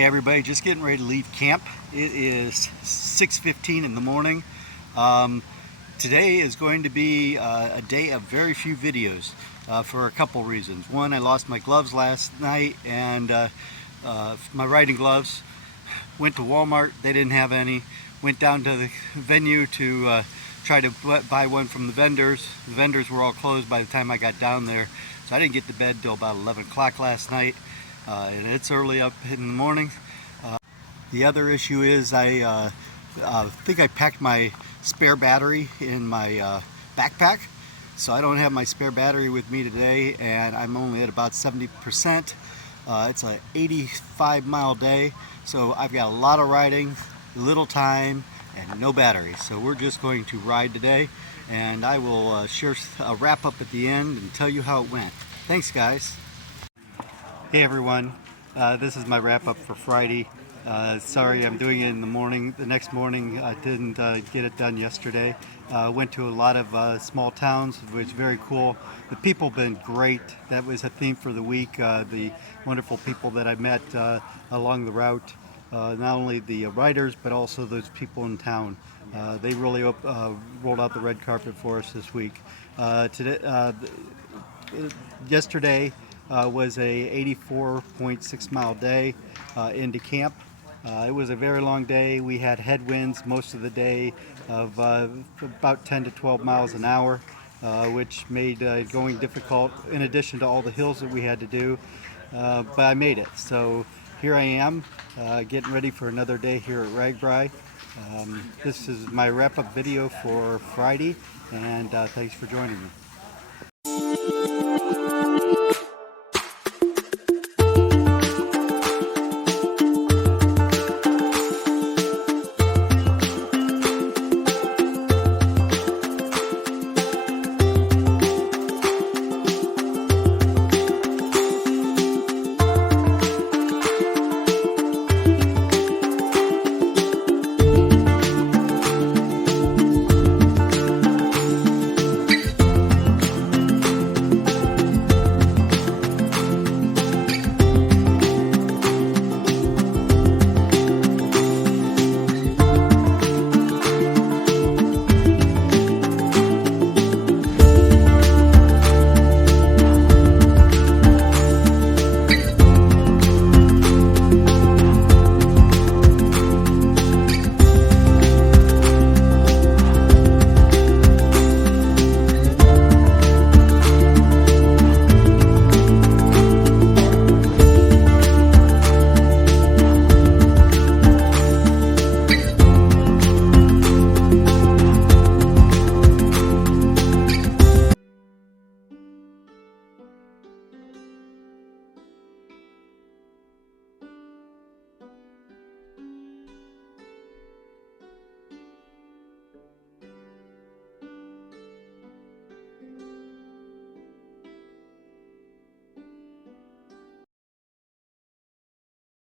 Hey everybody, just getting ready to leave camp. It is 6:15 in the morning. Today is going to be a day of very few videos for a couple reasons. One, I lost my gloves last night, and my riding gloves. Went to Walmart, they didn't have any. Went down to the venue to try to buy one from the vendors. The vendors were all closed by the time I got down there, so I didn't get to bed till about 11 o'clock last night. And it's early up in the morning. The other issue is I think I packed my spare battery in my backpack, so I don't have my spare battery with me today, and I'm only at about 70%. It's an 85-mile day, so I've got a lot of riding, little time, and no battery. So we're just going to ride today, and I will share a wrap up at the end and tell you how it went. Thanks, guys. Hey everyone, this is my wrap up for Friday. Sorry I'm doing it in the morning. The next morning I didn't get it done yesterday. Went to a lot of small towns, which is very cool. The people have been great. That was a theme for the week. The wonderful people that I met along the route. Not only the riders, but also those people in town. They really rolled out the red carpet for us this week. Yesterday was a 84.6 mile day into camp. It was a very long day. We had headwinds most of the day of about 10 to 12 miles an hour, which made going difficult, in addition to all the hills that we had to do. But I made it. So here I am, getting ready for another day here at RAGBRAI. This is my wrap-up video for Friday, and thanks for joining me.